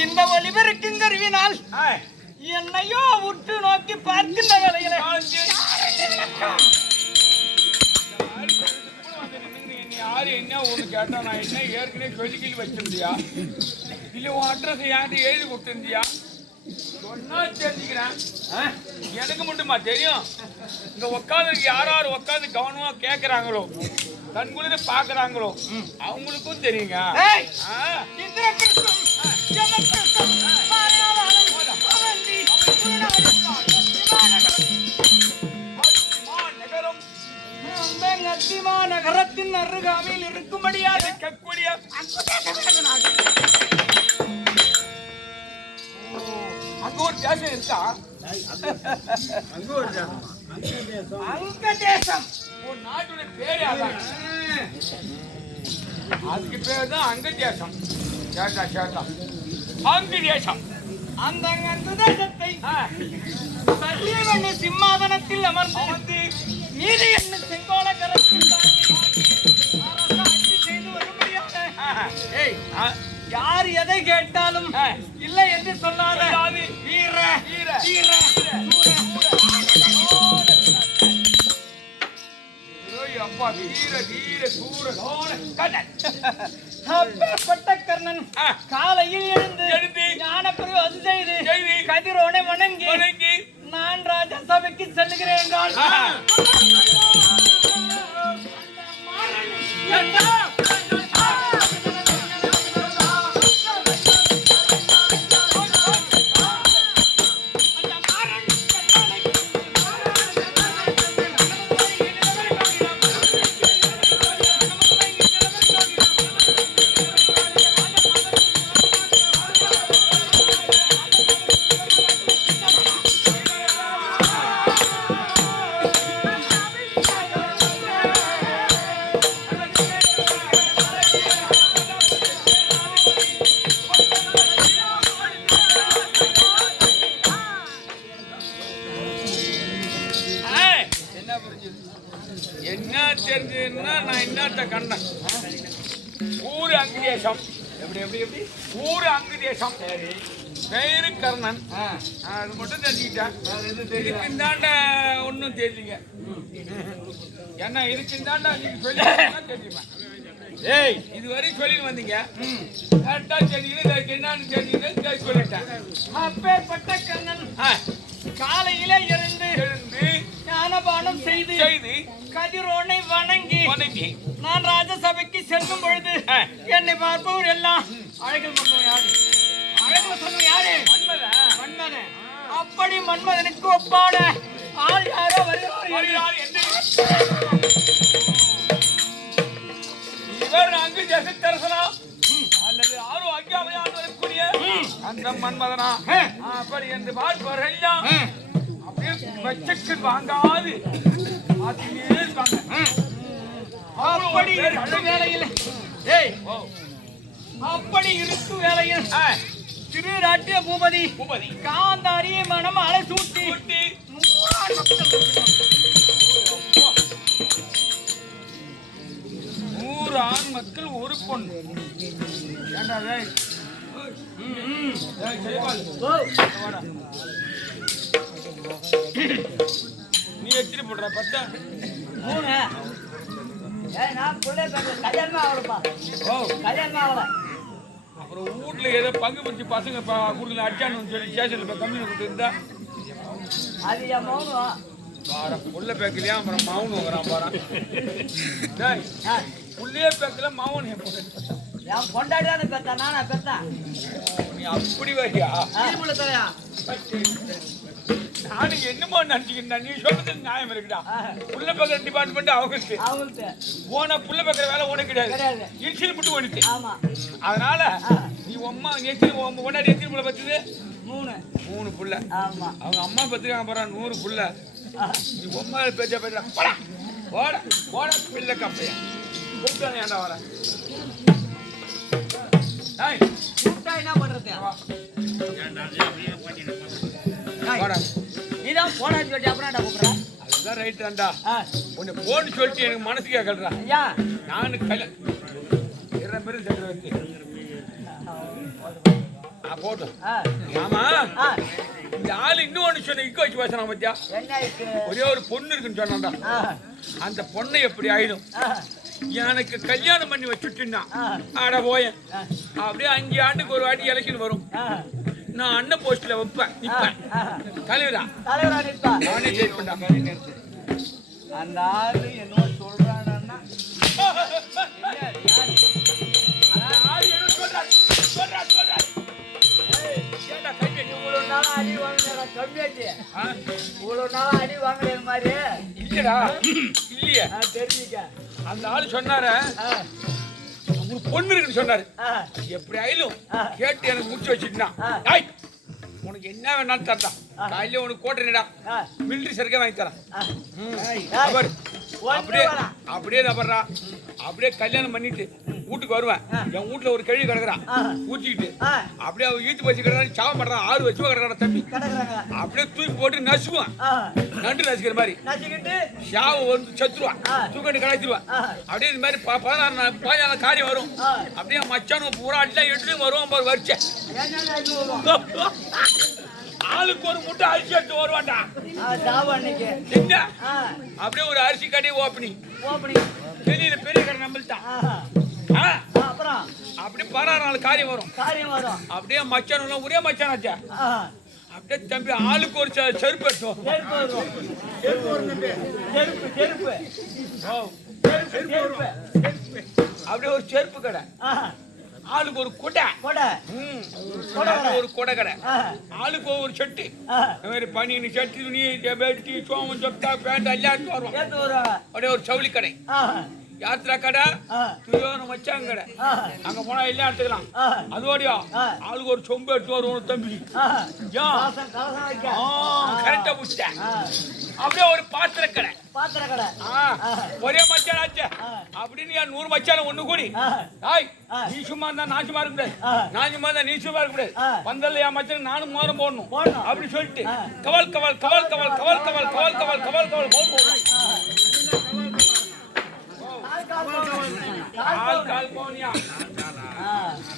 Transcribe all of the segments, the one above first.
இந்த ஒளிபெருக்கும் கருவினால் என்னையோ உற்று நோக்கி பார்க்கின்ற வேலைகளை யாரு என்ன ஒண்ணு கேட்டா நான் என்ன ஏற்கனவே சொல்லி வச்சிருந்தியா இல்ல உன் அட்ரஸ் யார்கிட்ட எழுதி கொடுத்திருந்தியா சொன்னா தெரிஞ்சுக்கிறேன். எனக்கு மட்டுமா தெரியும்? இங்க உட்காந்து யார் யார் உட்காந்து கவனமா கேட்கறாங்களோ கண்குளிர பாக்குறாங்களோ அவங்களுக்கும் தெரியுங்க. ஏய், இந்திரபிரஸ்தம், யமபிரஸ்தம், பாதாளம், பவந்தி, நகரம் அந்த நத்திமா நகரத்தின் அருகாமையில் இருக்கும்படியாக இருக்கக்கூடிய அங்க ஒரு தேசம் இருக்கா? அங்க தேசம். ஒரு நாட்டுடைய பேரே அதான். அதுக்கு பேர் தான் அங்க தேசம். கேட்டா அங்க தேசம். அந்த அங்க தேசத்தை சத்தியவண்ண சிம்மாதனத்தில் அமர்ந்து மீதி என்ன செங்கோல கரத்தில் அரசாட்சி செய்து வரும்படியாக யார் எதை கேட்டாலும் இல்லை என்று சொன்னார். வீர வீர வீர அப்பா வீர வீர சூர அப்பேற்பட்ட கர்ணன் காலையில் எழுந்து ஞானப்பிரவு அது செய்து கதிரோனை வணங்கி நான் ராஜசபைக்கு செல்லுகிறேன் என்றால் என்ன தெரிஞ்சதுன்னா நான் என்னத்த கண்ணன் ஊரு அங்கு தேசம். எப்படி எப்படி எப்படி ஊரு அங்கு தேசம். சரி பேரு கர்ணன். அது மட்டும் தெரிஞ்சுக்கிட்டேன். இதுக்கு இந்தாண்ட ஒன்றும் தெரியலீங்க. என்ன இதுக்கு இந்தாண்ட சொல்லி தெரிஞ்சுப்பேன். ஏய் இதுவரை சொல்லி வந்தீங்க கரெக்டா தெரியுது. என்னன்னு தெரியுது சொல்லிட்டேன். அப்பேற்பட்ட கர்ணன் காலையில எழுந்து ஞானபானம் செய்து கதிரோனை வணங்கி நான் ராஜசபைக்கு செல்லும் பொழுது என்னை பார்ப்பவர் எல்லாம் அழகில் மன்மதன் யாரு? அழகில் சொன்ன யாரு? மன்மதன். அப்படி மன்மதனுக்கு ஒப்பான ஆள் யாரோ வருகிறார் என்று இவர் அங்கு ஜெகத்தரசனா அல்லது யாரோ அஞ்சாமையாக வரக்கூடிய அந்த மன்மதனா அப்படி என்று பார்ப்பவர் எல்லாம் அப்படியே பச்சைக்கு வாங்காது அப்படி இருக்கும் வேளையில் அப்படி இருக்கும் வேளையில் திருராட்டிய பூபதி காந்தாரியை மனம் அலை சூட்டி 100 ஆண் மக்கள் ஒரு பொண்ணு. நீ எத்தனை போடுற? 10 3. நான் கல்யாணம் ஆகலப்பா. கல்யாணம் ஆகல. அப்புறம் வீட்டுல ஏதோ பங்கு பிடிச்சி பசங்க கூடுதல் அடிச்சான்னு சொல்லி ஸ்டேஷன்ல போய் கம்பெனி கொடுத்துருந்தா அது என் மௌனம். புள்ள பேக்கலையா அப்புறம் மவுன் வரான் பாரு. புள்ளையே பேக்கல மவுன் என் பொண்டாடி பெத்தா நானா பெத்தேன். நீ அப்படி வரியா? தலையா நானும் என்னமோ நினைச்சுக்கிட்டேன். நீ சொல்றது நியாயம் இருக்குடா. புள்ள பேக்கிற டிபார்ட்மெண்ட் அவங்களுக்கு போனா புள்ள பேக்கிற வேலை உனக்கு கிடையாது. இன்சில் மட்டும் உனக்கு. அதனால நீ அம்மா ஒன்னாடி எத்தனை புள்ள பத்துது? 3 புள்ள. அவங்க அம்மா பத்துக்காங்க போறான் 100 புள்ள. நீ ஒம்மா பேச்சா பேச போட போட பிள்ளை கப்பையா கூப்பிட்டானே ஏன்டா வர? என்ன பண்றது? நீதான் போனான்னு சொல்லிட்டு அப்புறம் கூப்பிடுற. அதுதான் ரைட் தான்டா. உன்னை போன்னு சொல்லிட்டு எனக்கு மனசு கேட்கறா. நானு கல்யாணம் பேரு சக்கரவர்த்தி போட்டோம். ஆமா இந்த ஆளு இன்னும் ஒண்ணு சொன்ன இக்க வச்சு பேசுறான் பத்தியா? ஒரே ஒரு பொண்ணு இருக்குன்னு சொன்னான்டா. அந்த பொண்ணை எப்படி ஆயிடும் எனக்கு கல்யாணம் பண்ணி வச்சுட்டுன்னா ஆட போயேன் அப்படியே 5 ஆண்டுக்கு ஒரு வாட்டி எலெக்ஷன் வரும். நான் அண்ணன் போஸ்ட்ல வைப்பேன் நிப்பேன். தலைவரா அவனே ஜெயிப்பா. அந்த ஆளு என்ன சொல்றான்னா ஆள் என்ன சொல்றாரு சொல்றாரு ஏண்டா கையை இவ்வளவு நாளா அடி வாங்கினா கம்மியாச்சு. இவ்வளவு நாளா அடி வாங்கின மாதிரி இல்லடா இல்லையே தெரிஞ்சுக்க. அந்த ஆளு சொன்னாரு உங்களுக்கு பொண்ணு இருக்குன்னு சொன்னாரு. எப்படி ஆயிலும் கேட்டு எனக்கு முடிச்சு வச்சுட்டான். உனக்கு என்ன வேணாலும் தரலாம். காலையில உனக்கு கோட்டா மிலிட்டரி சர்க்கே வாங்கி தரேன். அப்படியே நபர்றா அப்படியே கல்யாணம் பண்ணிட்டு வீட்டுக்கு வருவேன். என் வீட்டுல ஒரு கேள்வி கிடக்குறான் ஊச்சிக்கிட்டு அப்படியே அவன் ஈத்து பச்சு கிடக்குறான். சாவ மாட்டான் 6 வருஷமா கிடக்குறான் தம்பி. அப்படியே தூக்கி போட்டு நசுவான். நண்டு நசுக்கிற மாதிரி சாவ வந்து சத்துருவான். தூக்கிட்டு கலாச்சிருவான். அப்படியே இது மாதிரி 14 காரியம் வரும். அப்படியே மச்சானும் பூரா அடிலாம் 8 வருவான் வரிச்ச ஆளுக்கு ஒரு முட்டை அரிசி எடுத்து வருவான்டா. என்ன அப்படியே ஒரு அரிசி கடை ஓப்பனிங் வெளியில பெரிய கடை நம்பிட்டான். அப்படியே 16 காரியம் வரும். அப்படியே மச்சான் ஒரே மச்சானாச்சா அப்படியே தம்பி ஆளுக்கு ஒரு செருப்பு எடுத்தோம். அப்படியே ஒரு செருப்பு கடை ஆளுக்கு ஒரு கொடை ஒரு கொடை கடை ஆளுக்கு ஒரு செட்டு பனியன் சட்டி துணி வேட்டி சோமம் சொட்டா பேண்ட் எல்லாம் வருவோம். அப்படியே ஒரு சவுளி கடை யாத்திரா கடை துரியோதன மச்சாங்க கடை அங்க போனா எல்லாம் எடுத்துக்கலாம். அதோடய ஆளுக்கு ஒரு சொம்பு எடுத்து வருவோம் தம்பி. கரெக்டா புடிச்சேன். அப்படியே ஒரு பாத்திர கடை ஒரே மச்சான் ஆச்சு அப்படின்னு 100 மச்சான ஒண்ணு கூடி நீ சும்மா இருந்தா நான் சும்மா இருக்க கூடாது. நான் சும்மா இருந்தா நீ சும்மா இருக்க கூடாது. பந்தல்ல என் மச்சான் நானும் மோரம் போடணும் அப்படின்னு சொல்லிட்டு கவல் கவல் கவல் கவல் கவல் கவல் கவல் கவல் கவல் கவல் போடணும். கால் போனியா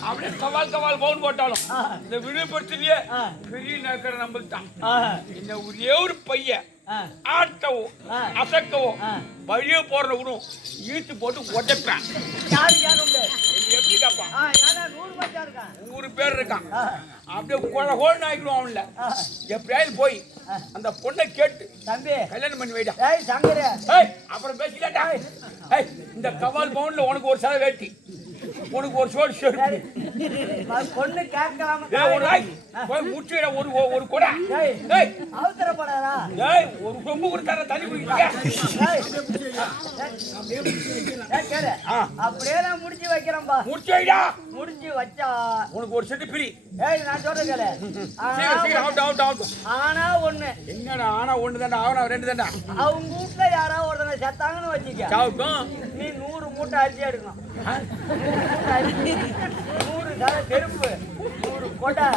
அப்படியே கவால் கவால் பவுன் போட்டாலும் இந்த விழுப்புரத்துலயே பெரிய நகர நம்பல்தான். இந்த ஒரே ஒரு பையன் ஆட்டவோ அசக்கவோ வழியே போறத விடும் ஈத்து போட்டு உடைப்பேன். எப்படி கேப்பான் 100 பேர் இருக்கான். அப்படியே கோழ ஆயிடும். அவன்ல எப்படியாவது போய் அந்த பொண்ணை கேட்டு தம்பி கல்யாணம் பண்ணி வைடா. அப்புறம் பேசிக்கட்டா. இந்த கவால் பவுன்ல உனக்கு ஒரு சதை வேட்டி உனக்கு ஒரு சோடு பொண்ணு கேட்கலாம். ஒரு கொடை ஒரு சொம்பு கொடுத்தார தண்ணி குடிக்க அப்படியே நான் முடிச்சு வைக்கிறேன்பா. முடிச்சு வைடா. முடிச்சு வச்சா உனக்கு ஒரு செட்டு பிரி. நான் சொல்றேன் கேளு. ஆனா ஒண்ணு என்னடா ஆனா ஒண்ணு தாண்டா ஆனா 2 தாண்டா. அவங்க வீட்டுல யாராவது ஒருத்தங்க செத்தாங்கன்னு வச்சுக்க நீ 100 மூட்டை அரிசி எடுக்கணும். 100 சதை செருப்பு 100 கொடை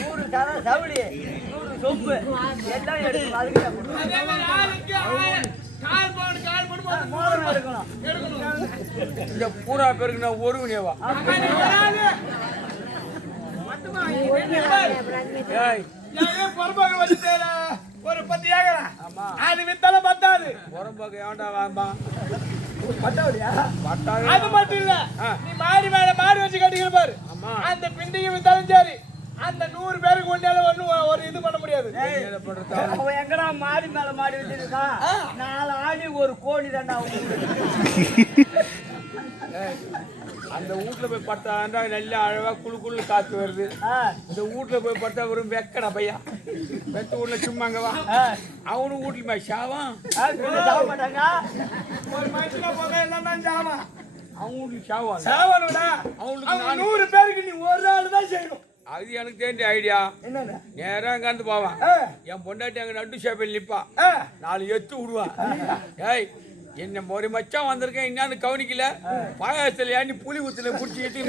100 சதை சவுளி 100 சொப்பு எல்லாம் எடுக்கணும். இந்த பூரா பேருக்கு நான் ஒருவனேவா ஒரு 10 ஏக்கரா அது வித்தால பத்தாது. புறம்போக்கு ஏன்டா வாம்பா அது மட்டும் இல்ல நீ மாடி மேல மாடு வச்சு கட்டிக்கிற பாரு. அந்த பிண்டிக்கு வித்தாலும் சரி அந்த 100 பேருக்கு ஒன்னால ஒன்னும் ஒரு இது பண்ண முடியாது. அவன் எங்கடா மாடி மேல மாடி வச்சிருக்கான். 4 ஆடி ஒரு கோழி தாண்டா. அந்த வீட்டுல போய் படுத்தாண்டா நல்லா அழகா குழு குழு காத்து வருது. இந்த வீட்டுல போய் படுத்தா வரும் வெக்கடா பையா வெத்த வீட்டுல சும்மாங்கவா அவனும் வீட்டுல சாவான் மாட்டாங்க. ஒரு மனுஷனா போக எல்லாம் தான் சாவான். அவன் வீட்டுல சாவான் சாவானுடா. அவங்களுக்கு 100 பேருக்கு நீ ஒரு ஆள் தான் செய்யணும். அது எனக்கு தெரிஞ்ச ஐடியா. என்னன்னு நேரம் அங்காந்து போவான். என் பொண்டாட்டி அங்க நட்டு சேப்பல் நிப்பா 4 எத்து விடுவான். ஏய் என்ன ஒரு மச்சான் வந்திருக்கேன் என்னன்னு கவனிக்கல பாயாசத்துல ஏன் புளி ஊத்துல குடிச்சுக்கிட்டு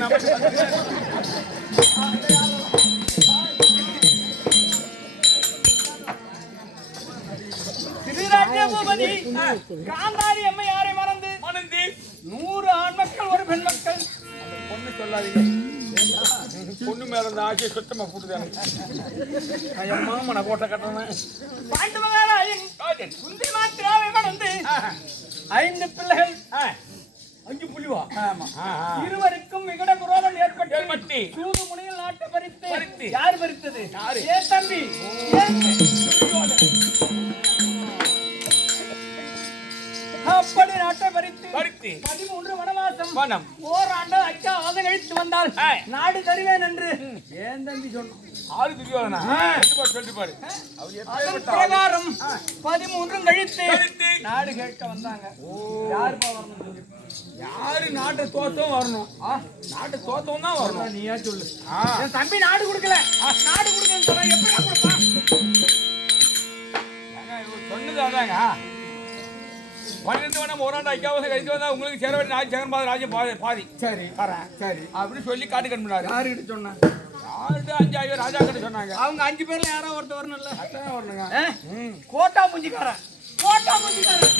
காந்தாரி அம்மை யாரை மறந்து 100 ஆண் மக்கள் ஒரு பெண் மக்கள். அந்த பொண்ணு சொல்லாதீங்க. பொண்ணு மேல இருந்த ஆசையை சுத்தமா போட்டுது எனக்கு. நான் என் மாமனை கோட்டை கட்டுறேன். பாண்டு மகாராஜன் குந்தி மாத்திராவை மறந்து 5 பிள்ளைகள் 5 புள்ளிவா. இருவருக்கும் விகட குரோதம் ஏற்பட்டு சூது முனையில் நாட்டை பறித்து யார் பறித்தது? ஏ தம்பி அப்படி நாட்டை பறித்து பருத்தி 13 வனவாசம் வனம் ஓராண்டு அக்காவாதம் கழித்து வந்தால் நாடு தருவேன் என்று ஏன் தம்பி சொன்னான். ஆறு துரியோதனா சொல்லிட்டு பாரு அவர் அதன் எப்பேற்பட்ட பிரகாரம் 13 கழித்து கழித்து நாடு கேட்க வந்தாங்க. யாருப்பா வரணும் சொல்லு. யாரு நாட்டை தோத்தம் வரணும் நாட்டை தோத்தம் தான் வரணும். நீயா சொல்லு. ஆ. என் தம்பி நாடு கொடுக்கல, நாடு கொடுக்கன்னு சொன்னா எப்படி கொடுப்பான்? ஏங்க, இவர் சொன்னது அதாங்க 12 வனம் ஓராண்டு ஐக்காவது கழித்து வந்தா உங்களுக்கு சேர வேண்டிய ராஜ் ஜெகன்பாத ராஜ்யம் பாதி சரி தரேன் சரி. அப்படின்னு சொல்லி காட்டு கண்பினாரு. யாருக்கிட்ட சொன்னா? யாருட்டு 5 ஐயோ ராஜா கிட்ட சொன்னாங்க. அவங்க 5 பேர்ல யாரோ ஒருத்தர் வரணும்ல. அத்தனை வரணுங்க. கோட்டா முஞ்சிக்காரன், கோட்டா முஞ்சிக்காரன்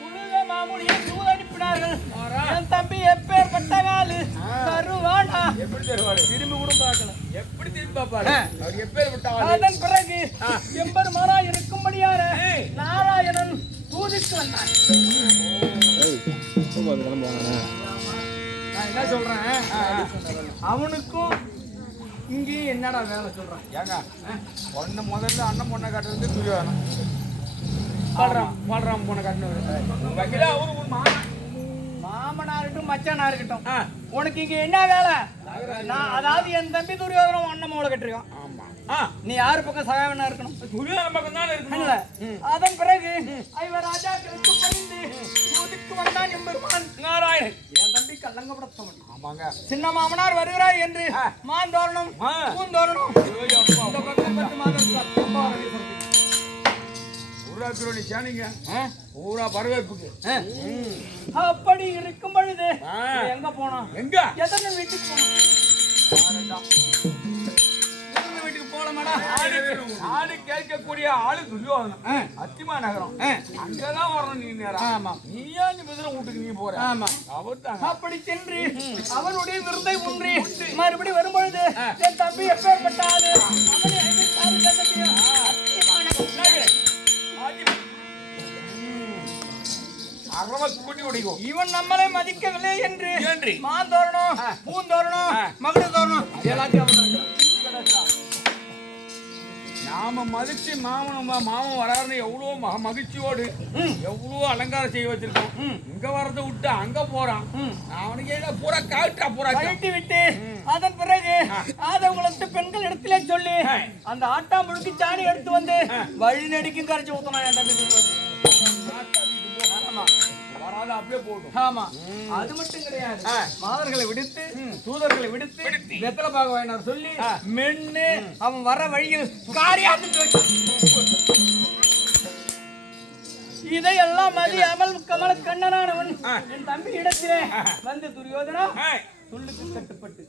புனித மாமுனியை தூது அனுப்பினார்கள். என் தம்பி எப்பேற்பட்ட ஆளு தருவானா? எப்படி தருவாரு? திரும்பி கூட பார்க்கல. எப்படி திரும்பி பார்ப்பாரு? அவர் எப்பேற்பட்ட ஆளு? அதன் பிறகு எம்பெருமானா இருக்கும்படியான நாராயணன் தூதிக்கு வந்தான். நான் என்ன சொல்றேன், அவனுக்கும் இங்கேயும் என்னடா வேலை சொல்றான்? ஏங்க பொண்ணு முதல்ல அண்ணன் பொண்ணை காட்டுறது துரியோதனம். பாடுறான் பொண்ணை காட்டுனது வக்கீல அவரு ஒரு மாமனா இருக்கட்டும் மச்சானா இருக்கட்டும், உனக்கு இங்க என்ன வேலை? நான் அதாவது என் தம்பி துரியோதனம் அண்ணன் மோளை கட்டிருக்கான். நீ யாரு பக்கம் சகாவனா இருக்கணும்? துரியோதன பக்கம் தான் இருக்கணும். இல்ல. அதன் பிறகு ஐவர் ராஜாக்களுக்கு பணிந்து யோதிக்கு வந்தான் எம்பெருமான் நாராயணன். என் தம்பி கல்லங்கப்படத்தவன். ஆமாங்க. சின்ன மாமனார் வருகிறார் என்று மாந்தோரணம் பூந்தோரணம் இந்த பக்கம் 10 மாதம் ஊரா திருவண்ணி சேனிங்க ஊரா வரவேற்புக்கு. அப்படி இருக்கும் பொழுது எங்க போனோம்? எங்க எத்தனை வீட்டுக்கு போனோம்? வீட்டுக்கு போலமாடா. ஆடு கேட்கக்கூடிய ஆளு துரியோதனம். அத்திமா நகரம் அங்கதான் வரணும். நீ நேரம். ஆமா. நீயா நீ முதல்ல வீட்டுக்கு நீ போற. ஆமா. அவர்தான் அப்படி சென்று அவனுடைய விருந்தை உன்றி மறுபடி வரும்பொழுது என் தம்பி எப்பேற்பட்ட ஆளு அவனை இவன் நம்மளை மதிக்கவில்லை என்று மாந்தோரணம் பூந்தோரணம் மகுட தோரணம் எல்லாத்தையும் நாம மதிச்சு மாமன் வராருன்னு எவ்வளவு மகிழ்ச்சியோடு எவ்வளவு அலங்காரம் செய்ய வச்சிருக்கோம். இங்க வரத விட்டு அங்க போறான். அவனுக்கு பூரா கழட்டி விட்டு அதன் பிறகு ஆதவங்களத்து பெண்கள் இடத்திலே சொல்லி அந்த ஆட்டாம்புழுக்கு சாணி எடுத்து வந்து வழி நடிக்கும் கரைச்சி ஊத்தனா என் தம்பி. அப்படியே போடும். ஆமா. அது மட்டும் கிடையாது, மாதர்களை விடுத்து தூதர்களை விடுத்து வெத்தலை பாகவாயினார் சொல்லி மென்னு அவன் வர வழியில் காரியாத்து இதையெல்லாம் மதி அமல் கமல கண்ணனானவன் என் தம்பி இடத்திலே வந்து துரியோதனா சொல்லுக்கு கட்டுப்பட்டு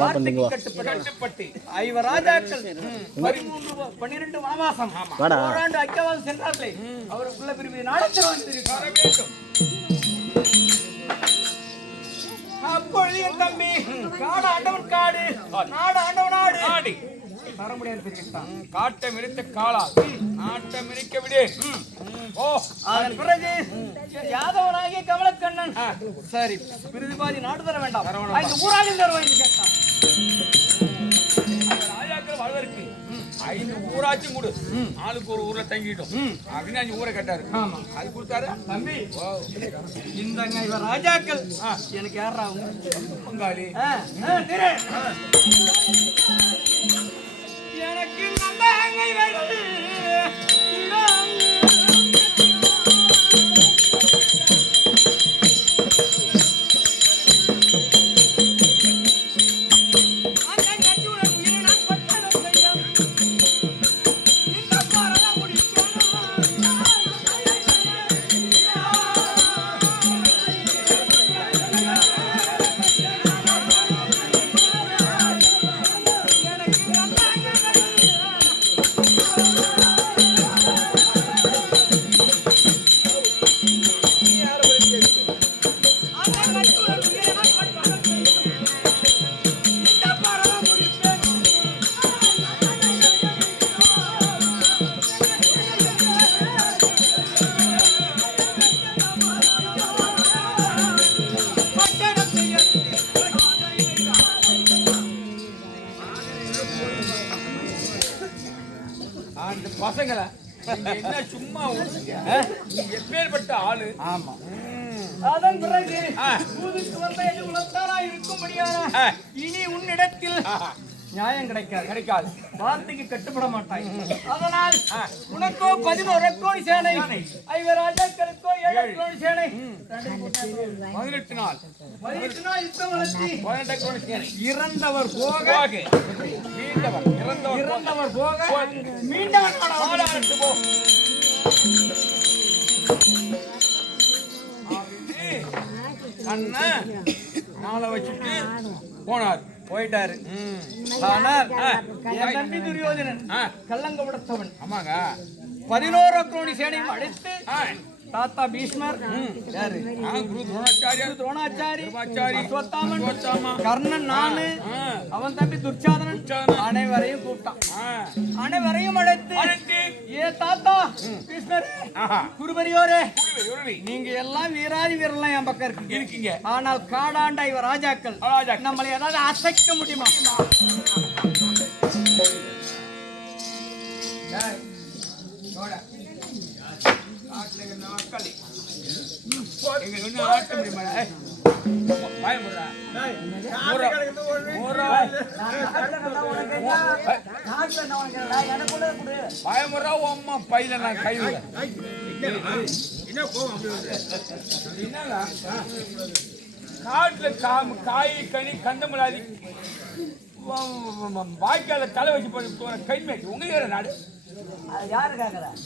வார்த்தைக்கு கட்டுப்பட்டு ஐவர் ராஜாக்கள் 12 வனவாசம் ஓராண்டு அக்கவாதம் சென்றார்களே அவருக்குள்ள பிரிவு நாடத்தில் வந்திருக்கிறார். அப்பொழுது என் தம்பி காடு ஆண்டவன் காடு நாடு ஆண்டவன் நாடு தர முடியாது தெரிவித்தான். காட்டை மிரித்த காலா நாட்டை மிரிக்க விடு. அதன் பிறகு யாதவனாகிய கமலக்கண்ணன் சரி பிரிதிபாதி நாடு தர வேண்டாம், இந்த ஊராளில் தருவாங்க கேட்டான். ராஜாக்கள் வாழ்வதற்கு 5 ஊராச்சும் கொடு, ஆளுக்கு ஒரு ஊர்ல தங்கிட்டோம் அப்படின்னு 5 ஊரை கட்டாரு. அது கொடுத்தாரு. தம்பி இந்த இவர் ராஜாக்கள் எனக்கு யாரா பங்காளி எனக்கு நல்ல வருது. அந்த பசங்களை நீங்க என்ன சும்மா எப்பேற்பட்ட ஆளு? ஆமா. அதன் பிறகு ஊருக்கு வந்த எது உலகத்தாரா இருக்கும்படியான இனி உன்னிடத்தில் நியாயம் கிடைக்காது. வார்த்தைக்கு கட்டுப்பட மாட்டாய். அதனால் உனக்கோ 11 கோடி சேனை, 5 ராஜாக்களுக்கோ 7 கோடி சேனை, 18 நாள் யுத்தம் நடத்தி 18 கோடி சேனை. இறந்தவர் போக இறந்தவர் போக மீண்டவன் நாடாளுக்கு போ. அண்ணன் நாளை வச்சுட்டு போயிட்டாரு. ஆனால் என் தம்பி துரியோதனன் கல்லங்க உடைத்தவன். ஆமாங்க. 11 கோடி சேனையும் அழைத்து தாத்தா பீஷ்மர், யாரு, குரு துரோணாச்சாரி, அஸ்வத்தாமன், கர்ணன், நானு, அவன் தம்பி துர்ச்சாதனன் அனைவரையும் கூப்பிட்டான். அனைவரையும் அழைத்து ஏ தாத்தா பீஷ்மர், குருபரியோரே, நீங்க எல்லாம் வீராதி வீரர்லாம் என் பக்கம் இருக்கீங்க. ஆனால் காடாண்டா இவ ராஜாக்கள் நம்மளை ஏதாவது அசைக்க முடியுமா? பயமுறா அம்மா பையில நான் கை காட்டுல காய் கனி கண்டமில்லாதி வாய்க்கால தலை வச்சு போன கை மேய்ச்சி உங்க நாடு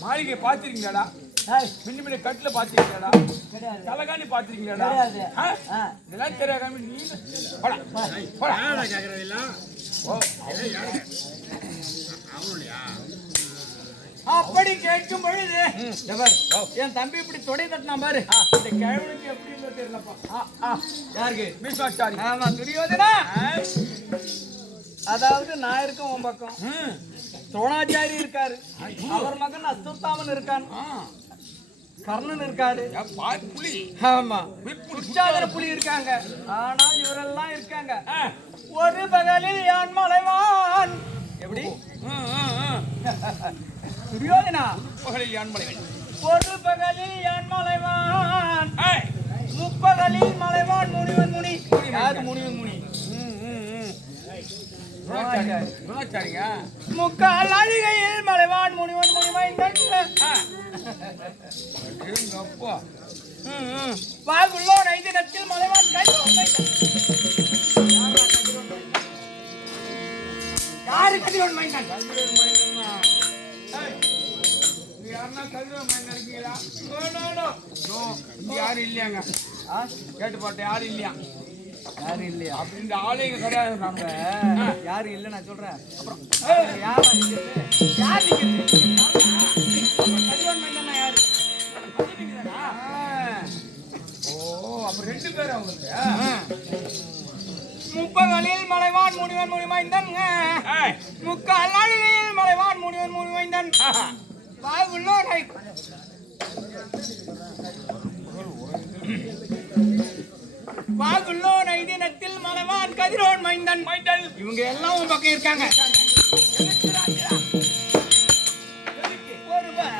மாளிகை பாத்திருக்கீங்களாடா? மின்ன கட்டுல பாத்திருக்கீங்களா? தலகாணி பாத்திருக்கீங்களா? இதெல்லாம் தெரியாம அப்படி கேட்கும் பொழுது என் தம்பி இப்படி தொடை தட்டினா பாரு, இந்த கிழவனுக்கு எப்படி தெரியலப்பா. யாருக்கு? பீஷ்மாச்சாரி. ஆமா துரியோதனா. அதாவது நான் இருக்கேன் உன் பக்கம், துரோணாச்சாரி இருக்காரு, அவர் மகன் அஸ்வத்தாமன் இருக்கான், கர்ணன் இருக்காரு, புலி, ஆமா உற்சாகர புலி இருக்காங்க. ஆனா இவரெல்லாம் இருக்காங்க. ஒரு பகலில் யான் மலைவான். எப்படி துரியோதனா? பகலில் யான் மலைவான். ஒரு பகலில் யான் மலைவான், முப்பகலில் மலைவான் முனிவன் முனி. யாரு முனிவன் முனி? துரோணாச்சாரிங்க. முக்கால் அழிகையில் மலைவான் முனிவன் முனிமைந்தன். அப்பா வாகுள்ளோர் ஐதினத்தில் மலைவான் கை. யாரு கதிரோன் மைந்தன்? கதிரோன் மைந்தன்னா யாருன்னா கதிரோன் மைந்தன் இருக்கீங்களா? யாரும் இல்லையாங்க. கேட்டு போட்ட யாரும் இல்லையா? யாரும் இல்லையா? அப்படின்ற ஆளே கிடையாது. நம்ம யாரும் இல்லை நான் சொல்றேன். அப்புறம் யார் யார் கதிரோன் மைந்தன்னா யாரு? ஓ, அப்ப 2 பேரும் அவங்களுக்கு. முப்பகலில் மலைவான் முனிவன் முனிமைந்தன், முக்கால் அழிகையில் மலைவான் முனிவன் முனிமைந்தன். வாகுள்ளோரை வாகுள்ளோர் ஐதினத்தில் மலைவான் கதிரோன் மைந்தன். இவங்க எல்லாம் உன் பக்கம் இருக்காங்க.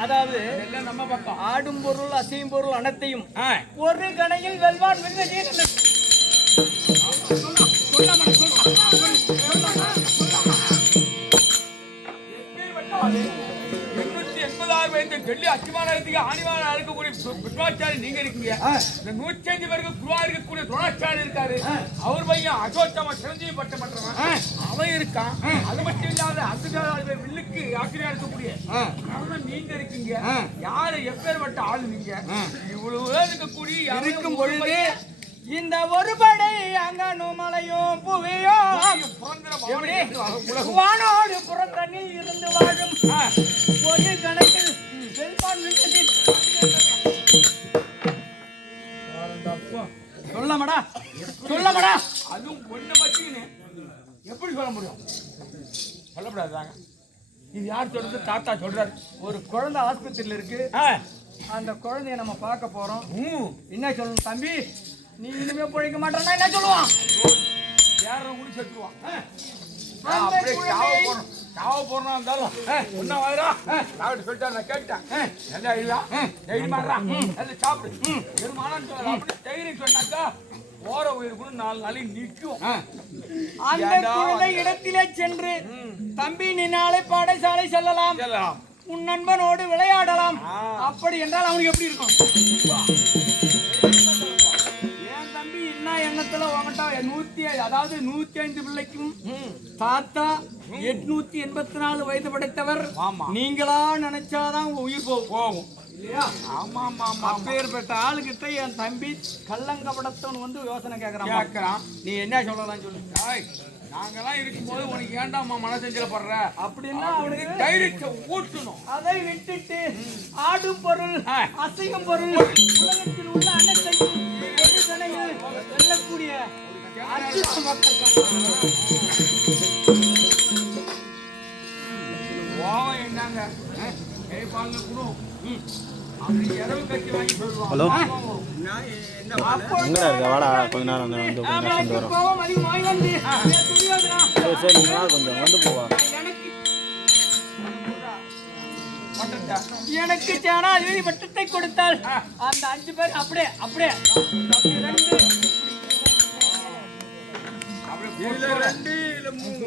அதாவது நம்ம பக்கம் ஆடும் பொருள் அசையும் பொருள் அனைத்தையும் ஒரு கணையில் வெல்வான் வெங்கடேசன். 880,000 டெல்லி அச்சுமானத்துக்கு ஆணிவான இருக்கக்கூடிய பீஷ்மாச்சாரி நீங்க இருக்கீங்க. இந்த 105 பேருக்கு குருவா இருக்கக்கூடிய துரோணாச்சாரி இருக்காரு. அவர் பையன் அசோத்தம சிரஞ்சீவி பட்டம் பண்றவன் அவன் இருக்கான். அது மட்டும் இல்லாத அசுகார வில்லுக்கு ஆசிரியர் இருக்கக்கூடிய காரணம் நீங்க இருக்கீங்க. யாரு எப்பேற்பட்ட ஆளு நீங்க? இவ்வளவு இருக்கக்கூடிய இருக்கும் பொழுது இந்த ஒரு படை அங்கனும் மலையும் புவியும் வானோடு புறத்தண்ணில் இருந்து வாழும் ஒரு கணக்கில் சொல்லமாடா சொல்லமாடா. அதுவும் பொண்ணை பத்தின்னு எப்படி சொல்ல முடியும்? சொல்லப்படாதாங்க. இது யார் சொல்றது? தாத்தா சொல்றாரு. ஒரு குழந்தை ஆஸ்பத்திரியில இருக்கு. அந்த குழந்தைய நம்ம பார்க்க போறோம். என்ன சொல்லணும்? தம்பி நீ இனிமே பிழைக்க மாட்டேன்னா என்ன சொல்லுவான்? யாரும் கூட செத்துருவான். சாவ போறா இருந்தாலும் ஒன்னா வாயிரா சாப்பிட்டு சொல்லிட்டா நான் கேட்டேன் என்ன இல்ல தைரியம் மாறா எல்லாம் சாப்பிடு பெருமானான்னு சொல்ல அப்படி தைரியம் சொன்னாக்கா போற உயிருக்குன்னு 4 நாளைக்கு நிற்கும். அந்த குழந்தை இடத்திலே சென்று தம்பி நின்னாலே பாடசாலை செல்லலாம், உன் நண்பனோடு விளையாடலாம். அப்படி என்றால் அவனுக்கு எப்படி இருக்கும்? என் தம்பி என்ன எண்ணத்துல உங்கள்கிட்ட அதாவது 105 பிள்ளைக்கும் தாத்தா 884 வயது படைத்தவர். நீங்களா நினைச்சாதான் உங்க உயிர் போகும் இல்லையா? ஆமா ஆமா ஆமா. அப்பேற்பட்ட ஆளுகிட்ட என் தம்பி கள்ளங்கபடத்தவன் வந்து யோசனை கேட்கறான். நீ என்ன சொல்லலாம் சொல்லு. நாங்கெல்லாம் இருக்கும்போது உனக்கு ஏண்டாமா மனசெஞ்சல படுற அப்படின்னா அவனுக்கு தைரியத்தை ஊட்டணும். அதை விட்டுட்டு ஆடும் பொருள் அசையும் பொருள் உலகத்தில் உள்ள அனைத்தையும் வெல்லக்கூடிய அற்புத மக்கள் என்னங்க அப்படி இரவு கட்டி வாங்கி சொல்லுவான். ஹலோ எங்கடா இருக்க? வாடா கொஞ்ச நேரம் வந்து சரி நீங்களா கொஞ்சம் வந்து போவா. எனக்கு சேனாதிபதி பட்டத்தை கொடுத்தால் அந்த 5 பேர் அப்படியே